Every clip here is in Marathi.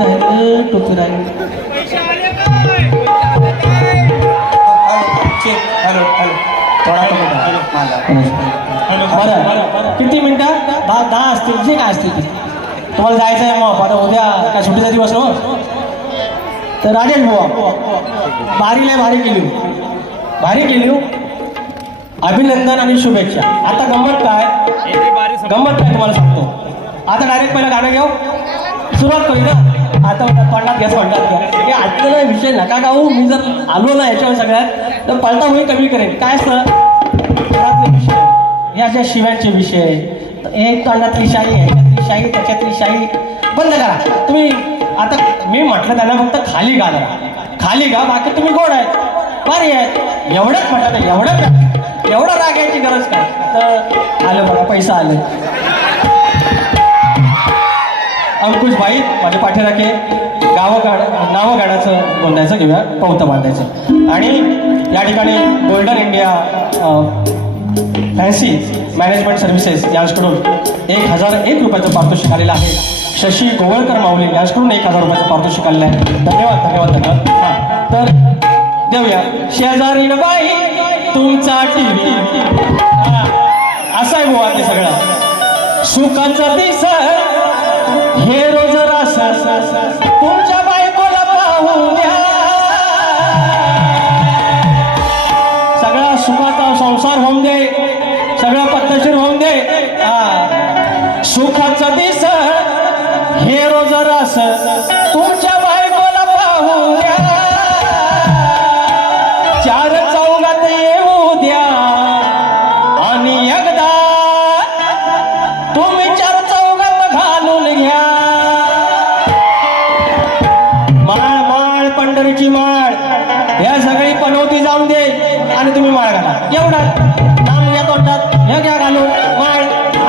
राहिलं टोपी हॅलो हॅलो थोडा बरं किती मिनटं दहा दहा असतील जे काय असतील तुम्हाला जायचं आहे मग आता उद्या काय सुट्टीचा दिवस हो तर राजेश बुवा भारीला भारी केली भारी केली अभिनंदन आणि शुभेच्छा आता गंमत काय गंमत काय तुम्हाला सांगतो आता डायरेक्ट पहिलं गाणं घेऊ. सुरुवात करू ना आता तोंडात घ्या तोंडात घ्या. हे आटलेला विषय नका गाऊ मी जर आलो ना याच्यावर सगळ्यात तर पलटा होईल कमी करेन. काय असतं? घरातले विषय. हे अशा शिव्यांचे विषय. तर एक तोंडातली शाही ह्याच्यातली शाही त्याच्यातली शाही. बंद करा. तुम्ही आता मी म्हटलं त्यांना फक्त खाली गा जरा खाली गा बाकी तुम्ही गोड आहेत. भारी आहेत. एवढंच म्हटलं तर एवढं एवढं राग यायची गरज काय? तर आलं बघा पैसा आलं. अंकुश भाई माझे पाठीराखे गावं गाड नावं गाण्याचं गोंधायचं घेऊया पवतं बांधायचं. आणि या ठिकाणी golden India fancy management services यांच्याकडून एक हजार एक रुपयाचं पारितोषिक आलेलं आहे. शशी गोवळकर माऊली यांच्याकडून एक हजार रुपयाचं पारितोषिक आलेलं आहे. धन्यवाद धन्यवाद धन्यवाद. हां तर देऊया. शेजारी बाई तुमचा टी व्ही आहे बुवा ते सगळं. सुखाचा दिस हे रोज रासा तुमच्या बायकोला पाहू द्या सगळा सुखाचा संसार होऊन दे सगळं पद्धतशीर होऊन दे हा. सुखाचा दिस हे रोज रास तुमच्या बाय या सगळी पनवती जाऊन दे आणि तुम्ही माळ घाला. एवढा. नाम या तोंडात हे घ्या घालून माळ.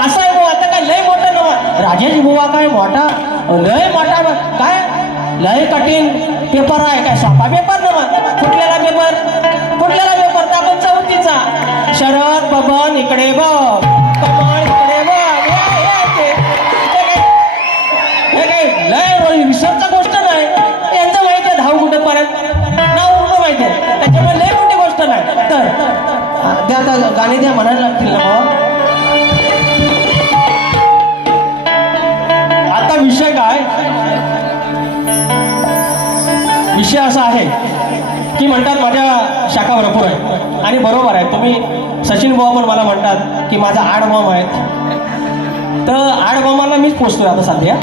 असं आहे भाऊ आता काय लय मोठं नवा. राजेश बुवा काय मोठा? लय मोठा ब- काय? लय कठीण पेपर आहे काय? सोपा पेपर नवा. कुठल्याला पेपर कुठल्याला पेपर तर आपण चौथीचा. शरद बबन इकडे बघ. ते आता गाणे द्या म्हणायला लागतील ना हो. आता विषय काय? विषय असा आहे की म्हणतात माझ्या शाखा भरपूर आहे. आणि बरोबर आहे. तुम्ही सचिन बाबा पण मला म्हणतात की माझा आड बॉम आहेत. तर आड बॉमाला मीच पोचतोय आता सध्या.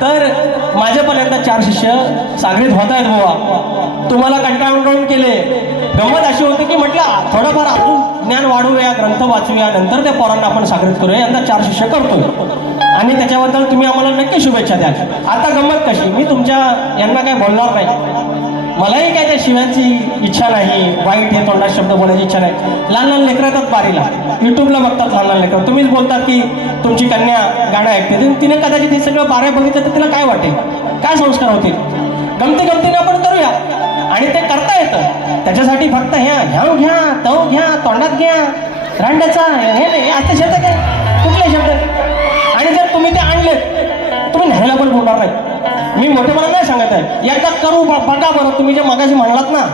तर माझ्यापर्यंत चार शिष्य सागरीत होत आहेत बुवा. तुम्हाला कंटाळून केले. गंमत अशी होती की म्हटलं थोडंफार अजून ज्ञान वाढवूया ग्रंथ वाचूया नंतर त्या पोरांना आपण सागरीत करूया यंदा चार शिष्य करतोय आणि त्याच्याबद्दल तुम्ही आम्हाला नक्की शुभेच्छा द्या. आता गंमत कशी? मी तुमच्या यांना काय बोलणार नाही. मलाही काय त्या शिव्यांची इच्छा नाही. वाईट हे तोंडात शब्द बोलायची इच्छा नाही. लहान लहान लेकरं येतात बारीला. युट्यूबला बघतात लहान लहान लेकरं. तुम्हीच बोलतात की तुमची कन्या गाणं ऐकते. तिने कदाचित हे सगळं बाऱ्या बघितलं तर तिला काय वाटेल? काय संस्कार होतील? गमती गमतीने आपण करूया. आणि ते करता येतं. त्याच्यासाठी फक्त ह्या ह्याव घ्या तव घ्या तोंडात घ्या. रांड्याचा हे नाही आता शब्द काय? कुठले शब्द? आणि जर तुम्ही ते आणलेत तुम्ही न्यायला पण बोलणार नाही. मी मोठेपणा नाही सांगत आहे. एकदा करू बघा बरं तुम्ही जे मगाशी म्हणलात ना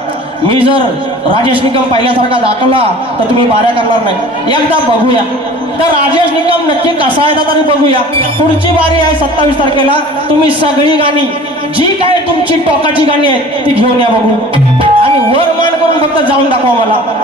मी जर राजेश निकम पहिल्यासारखा दाखवला तर तुम्ही बाऱ्या करणार नाही. एकदा बघूया. तर राजेश निकम नक्की कसा आहे आणि बघूया. पुढची बारी आहे सत्तावीस तारखेला. तुम्ही सगळी गाणी जी काय तुमची टोकाची गाणी आहेत ती घेऊन या बघू आणि वर मान करून फक्त जाऊन दाखवा मला.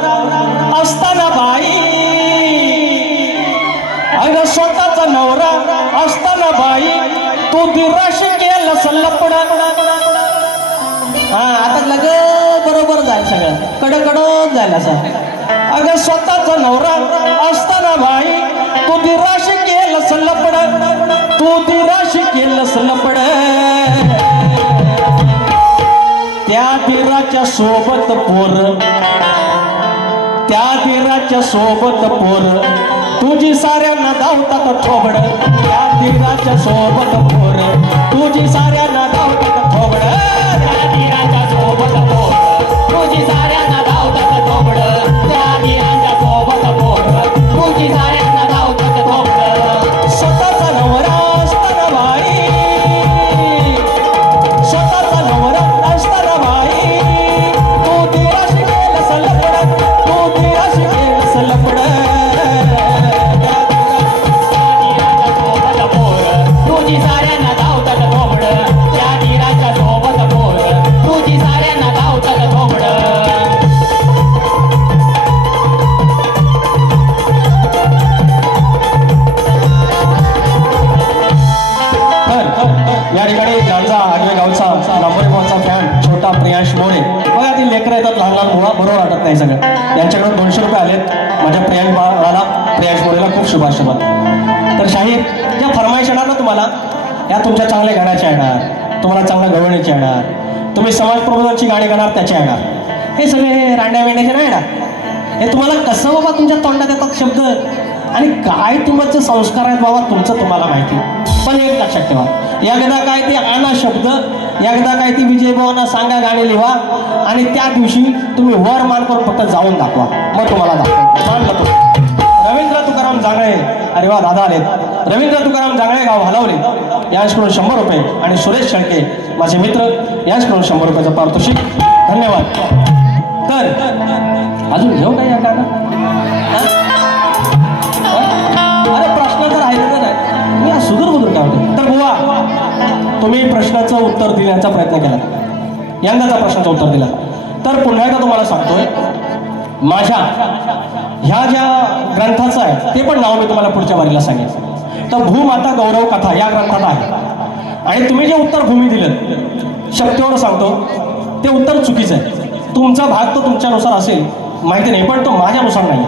दिराशी केलं सल्लपड हा आता लग बरोबर जाय सगळं. कडकडून जायला सर असं. अगं स्वतःचा नवरा असताना भाई तू दुराश केलं सल्लपड तू दिराशी केलं सल्लपड त्या दिराच्या सोबत पोर. त्या दिराच्या सोबत पोर. तुझी साऱ्यांना धावतात ठोबड त्या दिराच्या सोबत पोर. तुझी साऱ्यांना धावतात ठोबड त्या धीराच्या सोबत पोर. तुझी साऱ्यांना धावतात ठोबड त्या धीराच्या तुम्हाला चांगला गवळणीच्या येणार. तुम्ही समाज प्रबोधनाची गाणी गाणार त्याच्या येणार. हे सगळे रांड्या बिंड्याचे नाही येणार हे तुम्हाला कसं बाबा तुमच्या तोंडात येतात शब्द? आणि काय तुमचे संस्कार आहेत बाबा तुमचं तुम्हाला माहिती. पण एक लक्षात ठेवा. एकदा काय ते आणा शब्द एकदा काय ती विजय भावांना सांगा गाणी लिहा आणि त्या दिवशी तुम्ही वर मान करून फक्त जाऊन दाखवा. मग तुम्हाला दाखवा. तो रवींद्र तुकाराम जाणे अरे वा दादा आलेत. रवींद्र तुकाराम जांगळेगाव हलवले. यांच्याकडून शंभर रुपये आणि सुरेश शेळके माझे मित्र यांच्याकडून शंभर रुपयाचं पारितोषिक. धन्यवाद. तर अजून घेऊ काय या गाणं अरे प्रश्न तर आहे तर नाही? मी आज सुधूर बुधूर ठेवते तर बुवा तुम्ही प्रश्नाचं उत्तर देण्याचा प्रयत्न केला. यंदाचा प्रश्नाचं उत्तर दिला. तर पुन्हा एकदा तुम्हाला सांगतोय माझ्या ह्या ज्या ग्रंथाचं आहे ते पण नाव मी तुम्हाला पुढच्या वारीला सांगेन. तर भूमाता गौरव कथा या ग्रंथात आहे. आणि तुम्ही जे उत्तर भूमी दिलं शक्तीवर सांगतो ते उत्तर चुकीचं आहे. तुमचा भाग तो तुमच्यानुसार असेल माहिती नाही पण तो माझ्यानुसार नाही.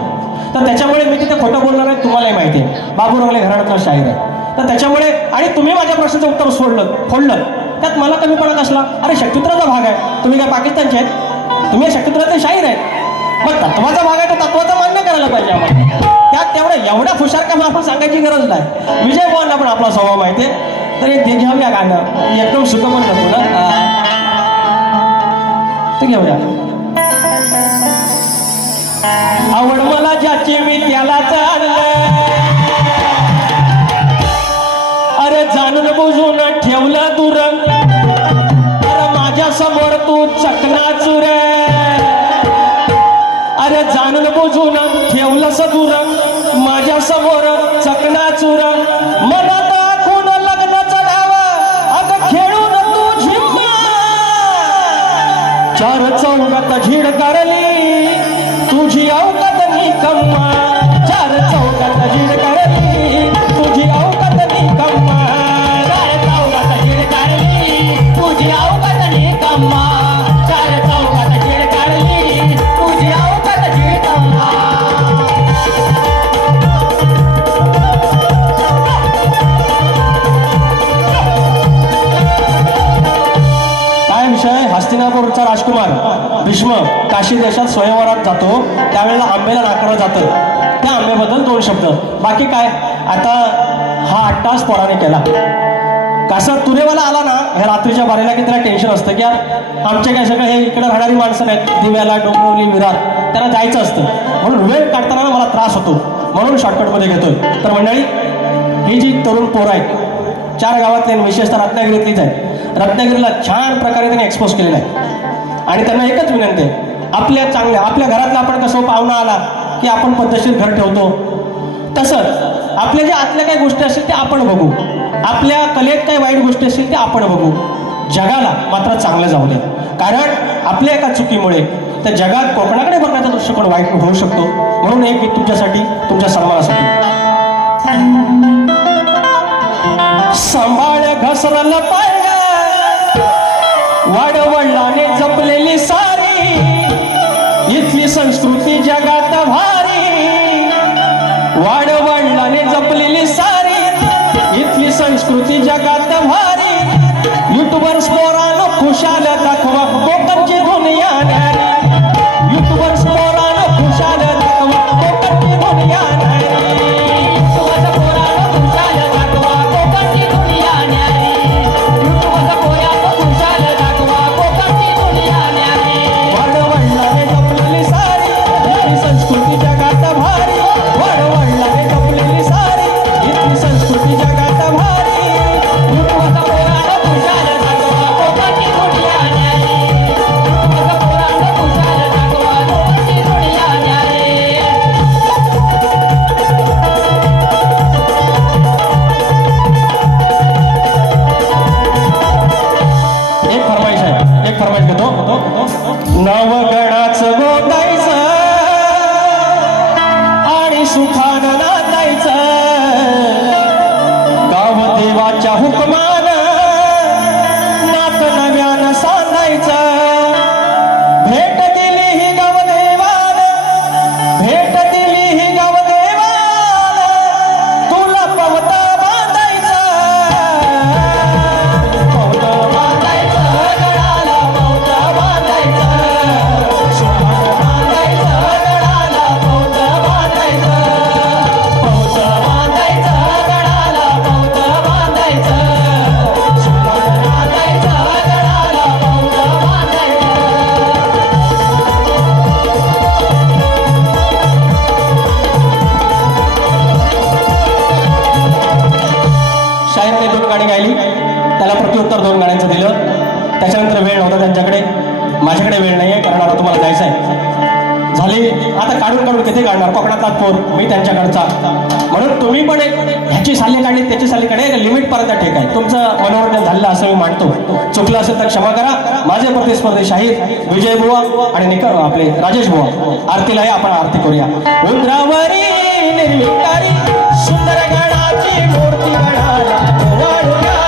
तर त्याच्यामुळे मी तिथे खोटं बोलणार आहे तुम्हालाही माहिती आहे. बाबू रंगले घराण्यातला शाहीर आहे. तर त्याच्यामुळे आणि तुम्ही माझ्या प्रश्नाचं उत्तर सोडलं फोडलं त्यात मला कमीपणा कसला? अरे शक्तित्राचा भाग आहे. तुम्ही काय पाकिस्तानचे आहेत? तुम्ही शक्तित्राचे शाहीर आहेत मग तत्वाचा भाग आहे तर तत्वाचा मान्य करायला पाहिजे आम्हाला. त्यात तेवढं एवढ्या हुशार का आपण सांगायची गरज नाही. विजय भावांना पण आपला स्वभाव माहिती आहे तर एक ते घेऊया गाणं. एकदम सुख करतो ना. ते घेऊया. आवड मला ज्याची मी त्याला चाललं अरे जाणून बुजून ठेवलं दूर अरे माझ्यासमोर तू चकना चुरे अरे जाणून बुजून ठेवलं सदूर माझ्यासमोर चकना चुर. मनात आखून लग्न चढावं अगं खेळून तू झिम्मा चार चौघात झीड करली तुझी अवकात निकम्मा चार चौघात झीड करली तुझी अवकात निकम्मा चार चौघात झीड तुझी अवकात निकम्मा हस्तिनापूरचा राजकुमार भीष्म काशी देशात स्वयंवरात जातो. त्यावेळेला आंबेला नाकारलं जातं. त्या आंब्याबद्दल दोन शब्द. बाकी काय? आता हा आठ तास पोराने केला. कसा तुरेवाला आला ना ह्या रात्रीच्या बारीला की त्याला टेन्शन असतं की यार आमचे काय सगळे हे इकडे राहणारी माणसं नाहीत. दिव्याला डोंबिवली विरार. त्याला जायचं असतं. म्हणून वेळ काढताना मला त्रास होतो. म्हणून शॉर्टकटमध्ये घेतोय. तर मंडळी ही जी तरुण पोरं आहेत चार गावातले विशेषतः रत्नागिरीतलीच आहे रत्नागिरीला छान प्रकारे त्यांनी एक्सपोज केलेला आहे. आणि त्यांना एकच विनंती आहे आपल्या चांगल्या आपल्या घरातला आपण कसं पाहुणा आला की आपण पद्धतशीर घर ठेवतो. तसंच आपल्या ज्या आतल्या काही गोष्टी असतील ते आपण बघू. आपल्या कलेत काही वाईट गोष्टी असतील ते आपण बघू. जगाला मात्र चांगलं जाऊ दे. कारण आपल्या एका चुकीमुळे त्या जगात कोकणाकडे बघण्याचा दृष्टिकोन वाईट होऊ शकतो. म्हणून एक गीत तुमच्यासाठी तुमच्या सन्मानासाठी. सांभाळ घसरल वाडवडिलाने जपलेली सारी इथली संस्कृती जगात भारी. वाडवडिलाने जपलेली सारी इथली संस्कृती जगात भारी. युट्यूबर स्पोरानं खुशाल कारण आता झाले? जायचं आहे आता काढून काढून किती काढणार? कोकणातला पोर मी त्यांच्याकडचा. म्हणून तुम्ही पण एक ह्याची साली काढली त्याची साली काढली एक लिमिट पर्यंत ठीक आहे. तुमचं मनोरंजन झालं असं मी मानतो. चुकलं असेल तर क्षमा करा. माझे प्रतिस्पर्धी शाहीर विजय बुवा आणि निक आपले राजेश बुवा. आरतीलाही आपण आरती करूया. उंदरावरी निर्विकारी सुंदर गणाची मूर्ती गणाला.